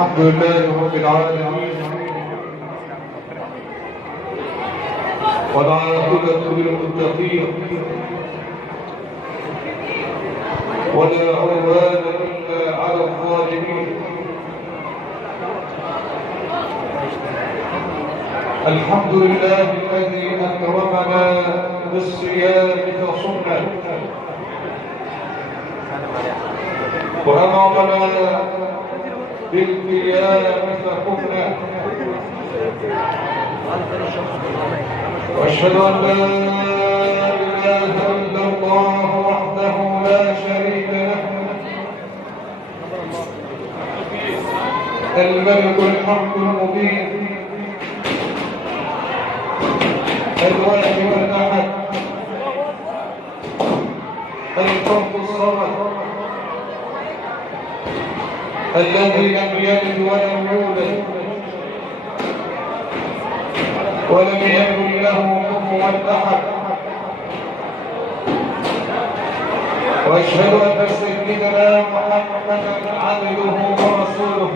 الحمد لله رب العالمين، والعاقبة للمتقين، ولا عدوان إلا على الظالمين. الحمد لله الذي أكرمنا بالصيام فصمنا، وأمرنا بالقيام فقمنا، وأشهد أن لا إله إلا الله وحده لا شريك له، الملك الحق المبين، الواحد الأحد، الفرد الصمد، الذي لم يلد ولم يولد ولم يكن له كفوا احد. واشهد ان سيدنا محمدا عبده ورسوله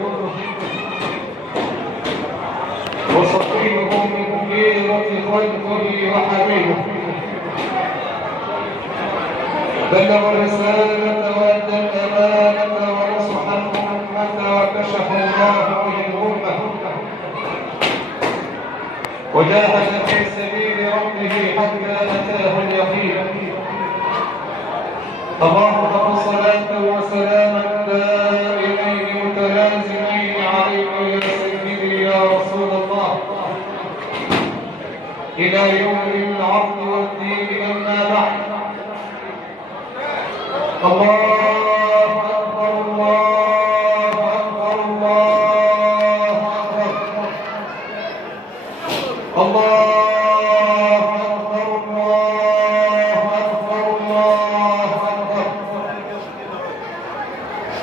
وصفيه من خيرة خلقه وحبيبه، بلغ الرسالة وأدى الأمانة ونصح الأمة وكشف الله به الأمة، وجاهد في سبيل ربه حتى أتاه اليقين. اللهم صلاة وسلاما دائمين متلازمين عليك يا سيدي يا رسول الله، إلى يوم العرض والدين. أما بعد، الله أكبر الله أكبر الله أكبر، الله أكبر الله أكبر الله أكبر،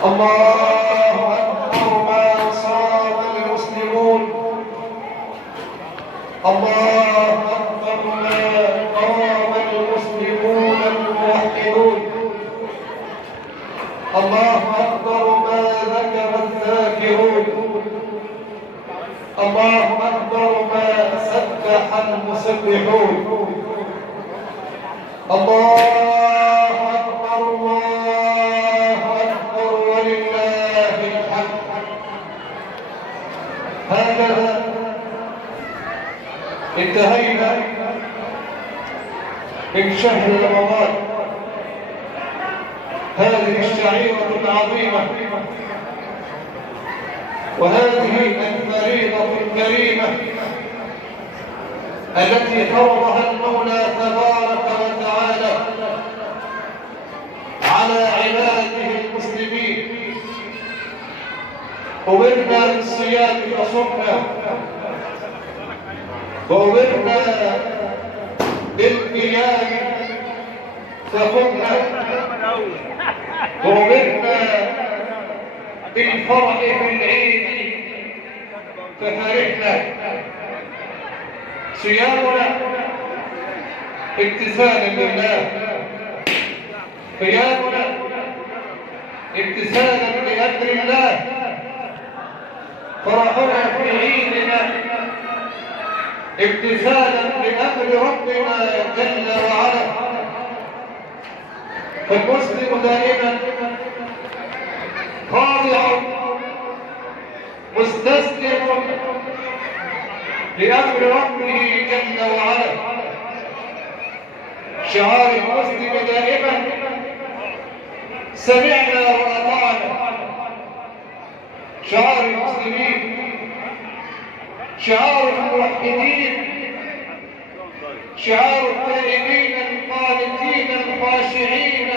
الله أكبر. ما صام المسلمون، الله أكبر ما قام المسلمون الموحدون، الله أكبر ما ذكر الذاكرون، الله أكبر ما سبح المسبحون، الله أكبر الله أكبر ولله الحمد. هكذا انتهينا من شهر رمضان، هذه الشعيرة العظيمة وهذه الفريضة الكريمة التي فرضها المولى تبارك وتعالى على عباده المسلمين. أمرنا بالصيام فصمنا، وأمرنا بالقيام فقمنا، وأمرنا بالفرح بالعيد ففرحنا. صيامنا امتثالا لله، قيامنا امتثالا لأمر الله، فرحنا في عيدنا امتثالا لأمر ربنا جل وعلا. فالمسلم دائما خاضع مستسلم لأمر ربه جل وعلا. شعار المسلم دائما سمعنا وأطعنا. شعار المسلمين، شعار الموحدين، شعار التائبين القانتين الخاشعين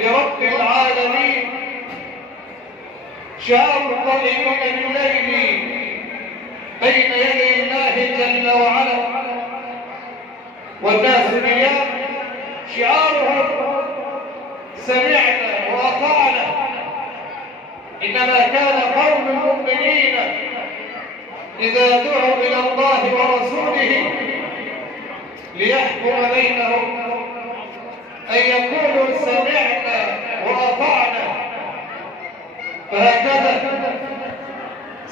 لرب العالمين، شعار القائمين بالليل بين يدي الله جل وعلا والناس نيام. شعارهم سمعنا وأطعنا. إنما كان قوم المؤمنين إذا دعوا إلى الله ورسوله ليحكم بينهم أن يقولوا سمعنا وأطعنا. فهكذا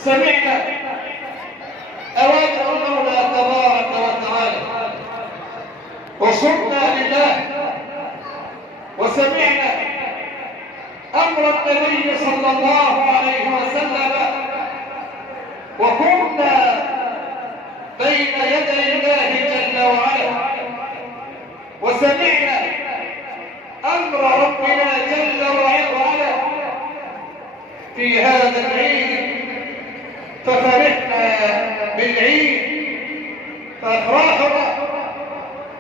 سمعنا أوامر المولى تبارك وتعالى وصرنا لله، وسمعنا أمر النبي صلى الله عليه وسلم، وكنا بين يدي الله جل وعلا، وسمعنا أمر ربنا جل وعلا في هذا العيد، ففرحنا بالعيد، فأفراحنا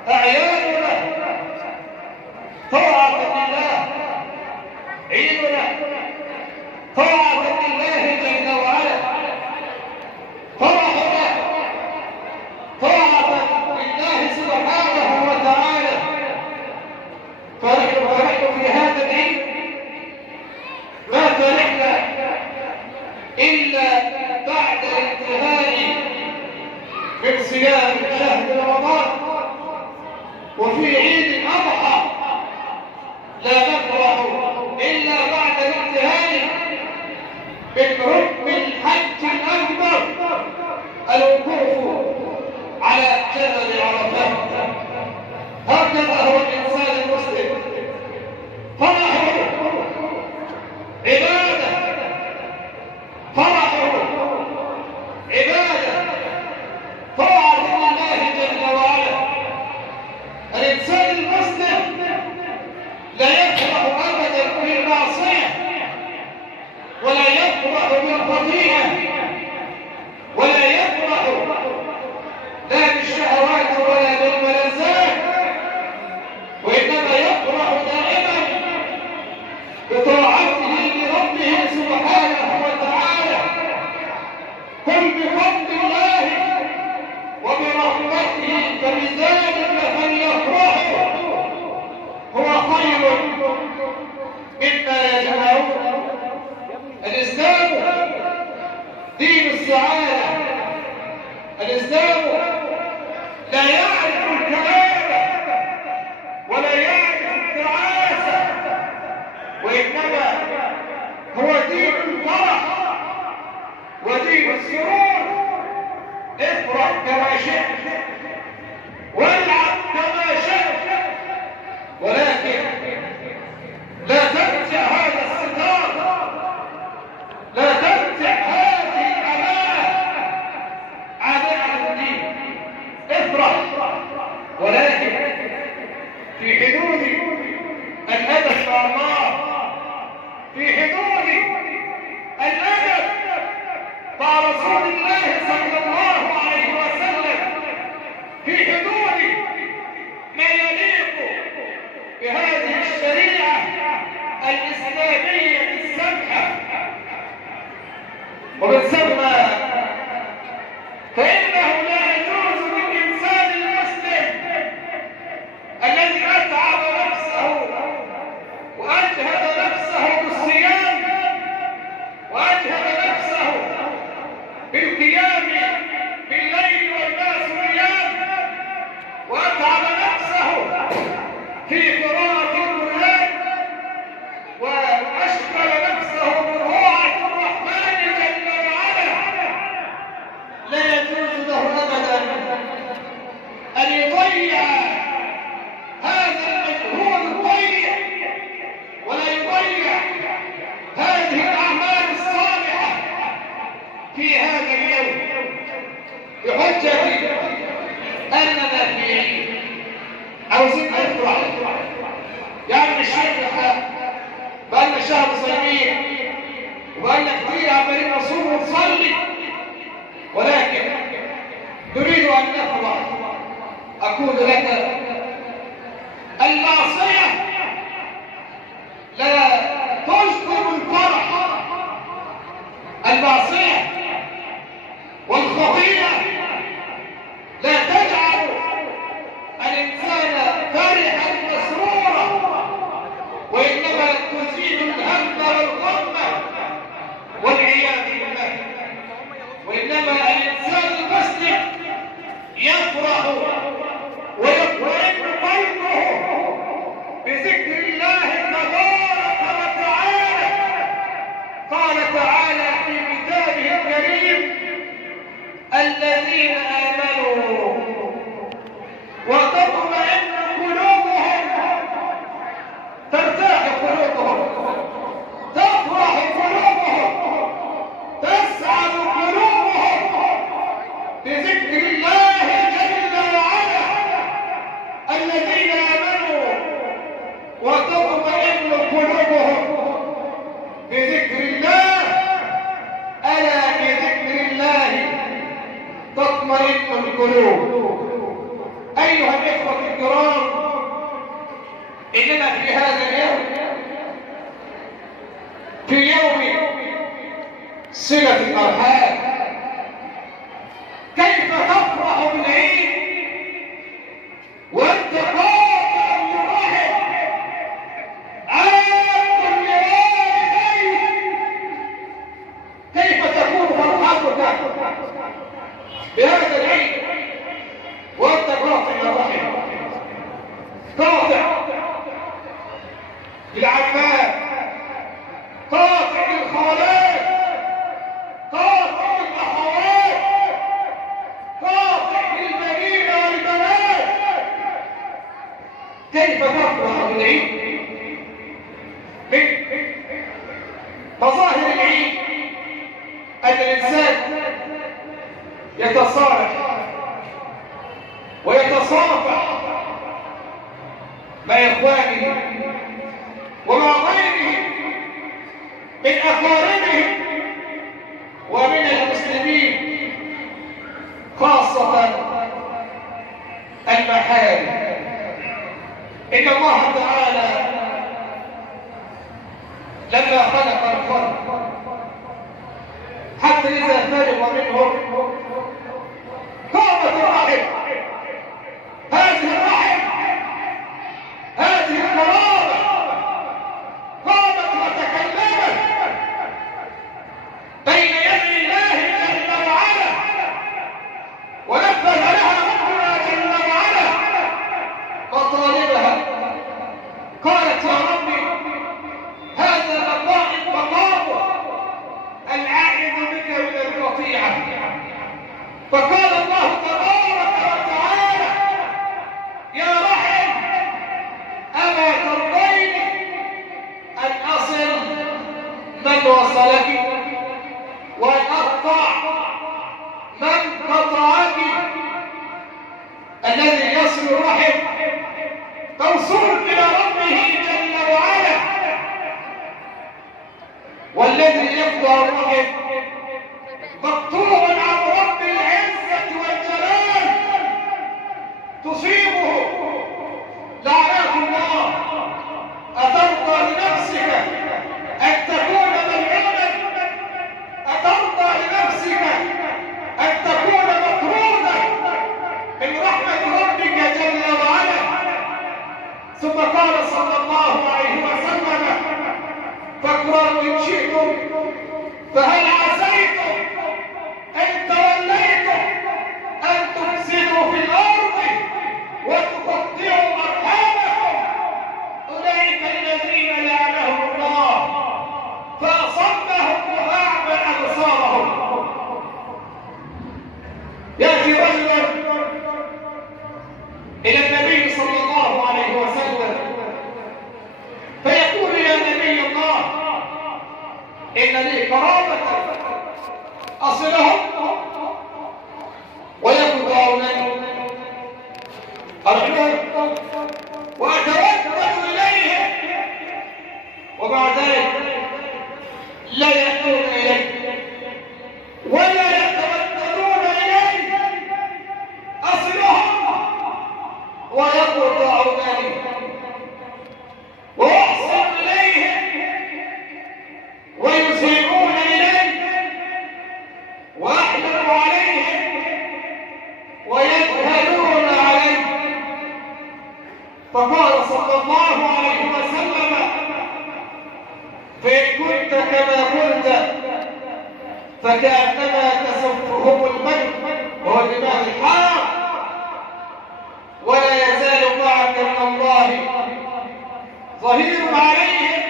أعيادنا طاعة لله، عيدنا طاعة لله جل وعلا، فرحنا طاعة لله سبحانه وتعالى. فرحنا في هذا العيد ما فرحنا إلا بعد انتهاء من صيام شهر رمضان، وفي عيد الأضحى لا نفرح إلا بعد الانتهاء من ركن الحج الأكبر، الوقوف على جبل عرفات. هكذا هو الإنسان المسلم، فرحه عبادة، فرحه عبادة طاعة لله جل وعلا. الإنسان المسلم لا يفرح أبدا بالمعصية، ولا يفرح بالخطيئة، ولا يفرح لا بالشهوات ولا بالملذات، وإنما يفرح دائما بطاعته لربه سبحانه وتعالى. قل بفضل الله وبرحمته فبذلك فليفرحوا هو خير مما يجمعون. الإسلام دين السعادة، الإسلام لا يعرف الكآبة ولا يعرف التعاسة، وإنما هو دين الفرح ودين السرور. افرح كما شئت والعب كما شئت، ولكن لا تنزع هذا الستار، لا تنزع هذه الأمانة عن الدين. افرح ولكن في حدود الأدب مع الله، في حدود الأدب مع رسول الله صلى الله عليه وسلم، في حدود ما يليق بهذه الشريعة الإسلامية السمحة. ومن ثم فإنه لا يجوز للإنسان المسلم الذي أتعب نفسه وأجهد نفسه بالصيام وأجهد نفسه بالقيام بالليل والناس نيام، وأتعب نفسه في قراءة القرآن، وأشغل نفسه بطاعة الرحمن جل وعلا، لا يجوز له أبدا أن يضيع هذا المجهود الطيب، ولا يضيع هذه الأعمال الصالحة في هذا اليوم بحجة أننا في عيد عاوزين نفرح. يعني مش هنفرح بقالنا شهر صايمين وبقالنا كتير عمالين نصوم ونصلي، ولكن نريد أن نفرح. أقول لك المعصية لا تجلب الفرح، المعصية والخطيئة لا تجعل الإنسان فرحا مسرورا، وإنما تزيد الهم والغم والعياذ بالله. وإنما الإنسان المسلم يفرح ويطمئن قلبه الكريم الذين آمنوا وتطمئن قلوبهم، ترتاح قلوبهم، تفرح قلوبهم، تسعد قلوبهم بذكر الله جل وعلا. الذين آمنوا وتطمئن قلوبهم بذكر الله، ألا بذكر الله تطمئن القلوب. أيها الإخوة الكرام، إننا في هذا اليوم، في يوم صلة الأرحام، كيف تفرح بالعيد وأنت قاطع الرحم عاق لوالديك؟ كيف تكون فرحتك بهذا العيد وأنت قاطع الرحم، قاطع للعمات، قاطع للخالات، قاطع للأخوات، قاطع للبنين والبنات؟ كيف تفرح بالعيد؟ من مظاهر العيد أن الإنسان يتصالح ويتصافح مع إخوانه ومع غيره من أقاربه ومن المسلمين، خاصة المحارم. إن الله تعالى لما خلق الخلق حتى إذا فرغ منهم قامت الرحم، هذه الرحم، هذه القرابة، قامت وتكلمت بين يدي الله جل وعلا، ونفذ لها ربنا جل وعلا مطالبها. قالت يا ربي هذا مقام العائد بك من القطيعة. فقال الله تبارك وتعالى يا رحم ألا ترضين أن أصل من وصلك وأن أقطع من قطعك؟ الذي يصل الرحم موصول إلى ربه جل وعلا، والذي يقطع الرحم مقطوع عن رب العزة والجلال، تصيبه لعنات الله. أترضى لنفسك أن تكون ملعونا؟ أترضى لنفسك أن تكون مطرودا من رحمة ربك جل وعلا؟ ثم قال صلى الله عليه وسلم فاقرأوا إن شئتم فهل عسيتم إن توليتم أن تفسدوا في الأرض وتقطعوا أرحامكم؟ أولئك الذين لعنهم الله فأصمهم وأعمى أبصارهم. يأتي رجل إلى النبي صلى الله عليه وسلم فيقول يا نبي الله إن لي قرابة أصلهم ويقطعونني، أرجوهم وأتوكل إليهم، ومع ذلك لا يأتون إلي ولا يتوكلون إلي، أصلهم ويقطعونني، وأحسن إليهم ويسيئون إلي، وأحلم عليهم ويجهلون علي. فقال صلى الله عليه وسلم فإن كنت كما قلت فكأنما تسفهم الملك وهو الإمام الحق، ولا يزال معك من الله ظهير عليهم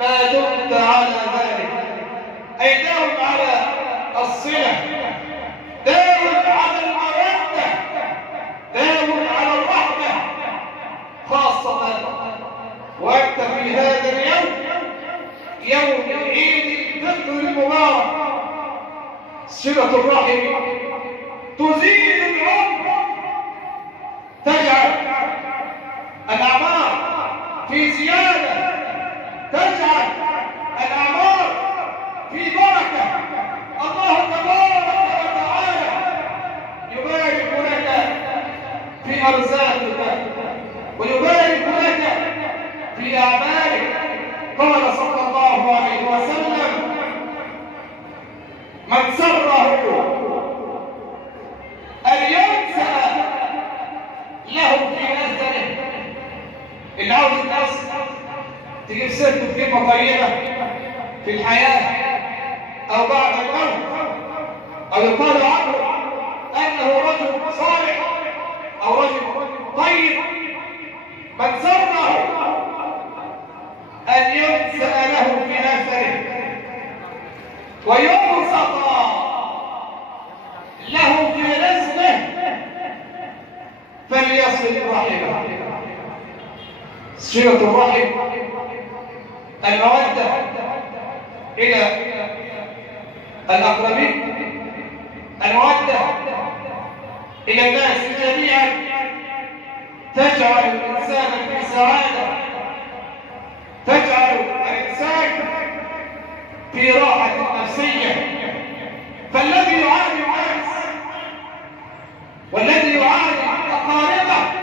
ما دمت على ذلك، أي داوم على الصلة، داوم على المودة، داوم على الرحمة، خاصة وأنت في هذا اليوم، يوم عيد الفطر المبارك. صلة الرحم تزيد العمر، تجعل الأعمار في زيادة، تجعل الأعمار في بركة. الله تبارك وتعالى يبارك لك في أرزاقك ويبارك لك في أعمالك. قال صلى الله عليه وسلم: من سره أن ينسأ له في نزله. اللي عاوز الناس تجيب سيرته بكلمة طيبة في الحياة أو بعد الموت، أو يقال عنه أنه رجل صالح أو رجل طيب، من سره أن ينسأ له في نزله ويبسط له في رزقه فليصل رحمه. صلة الرحم المودة إلى الأقربين، المودة إلى الناس جميعا، تجعل الإنسان في سعادة، تجعل الإنسان في راحة نفسية. فالذي يعاني الناس والذي يعاني أقاربه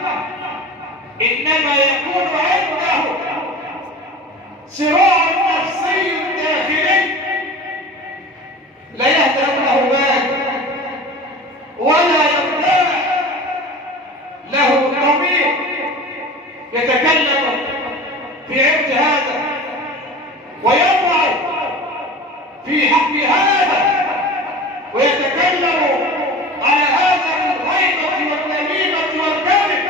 إنما يكون عنده صراع نفسي داخلي لا يهدأ له بال ولا يرتاح له الضمير، يتكلم في عبد هذا ويضع في حق هذا ويتكلم على هذا بالغيبة والنميمة والكذب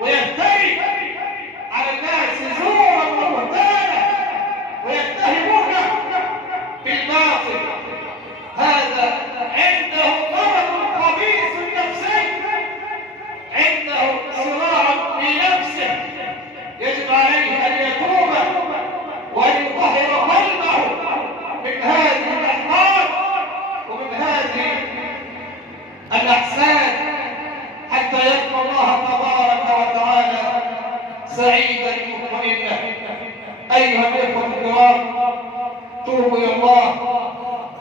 ويفتري على الناس زورا وبهتانا ويتهمون بالباطل. هذا عنده مرض خبيث نفسي، عنده صراع في نفسه، يجب عليه أن يتوب وأن يطهر قلبه من هذه الأحقاد ومن هذه الأحسان حتى يلقى الله تبارك وتعالى سعيدا مطمئنا. أيها الإخوة الكرام، توبوا إلى الله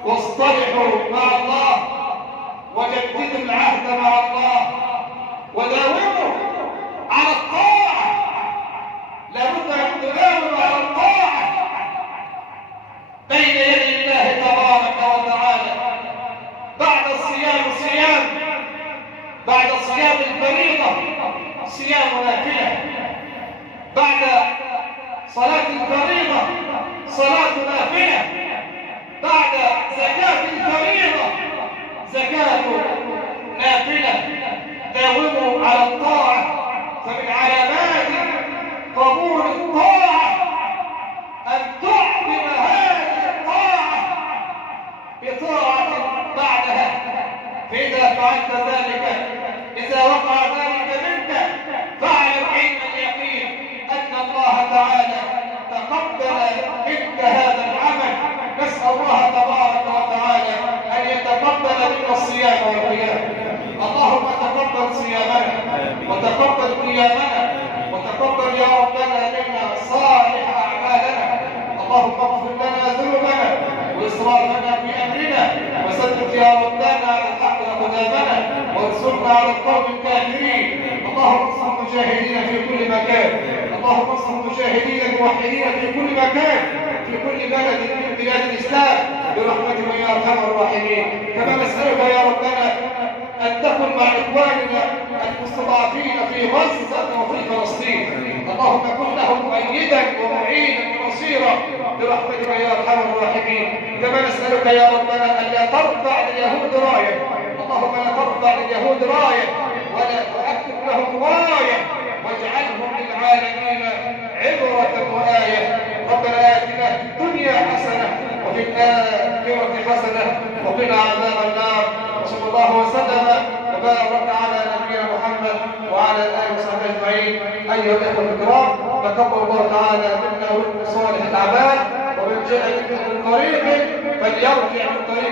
واصطلحوا مع الله وجددوا العهد مع الله وداوموا على الطاعة. لابد أن تداوموا على الطاعة بين يدي الله تبارك وتعالى. بعد الصيام صيام، بعد صيام الفريضة صيام نافلة، بعد صلاة الفريضة صلاة نافلة، بعد زكاة الفريضة زكاة نافلة. داوموا على الطاعة، فمن علامات قبول الطاعة أن تعظم هذه الطاعة بطاعة بعدها. فإذا فعلت ذلك، إذا وقع ذلك منك، فاعلم علم اليقين أن الله تعالى تقبل منك هذا العمل. نسأل الله تبارك وتعالى أن يتقبل منا الصيام والقيام. اللهم تقبل صيامنا وتقبل قيامنا وتقبل يا ربنا منا صالح أعمالنا. اللهم اغفر لنا ذنوبنا وإسرافنا في أمرنا وسدد يا ربنا على الحق أقدامنا وانصرنا على القوم الكافرين. اللهم انصر المجاهدين في كل مكان، اللهم انصر المجاهدين الموحدين في كل مكان، في كل بلد من بلاد الإسلام برحمتك يا أرحم الراحمين. كما نسألك يا ربنا أن تكن مع إخواننا المستضعفين في غزة وفي فلسطين. اللهم كن لهم مؤيدا ومعينا ونصيرا برحمتك يا أرحم الراحمين. كما نسألك يا ربنا أن لا ترفع لليهود راية، اللهم لا ترفع لليهود راية ولا تؤكد لهم راية، واجعلهم للعالمين عبرة وآية. ربنا آتنا في الدنيا حسنة وفي الآخرة حسنة وقنا عذاب النار. وصلى الله وسلم وبارك على نبينا محمد وعلى اله وصحبه اجمعين. ايها الاخوه الكرام، تقبل الله تعالى منا ومنكم صالح الاعمال، ومن جاء من طريق فليرجع من طريق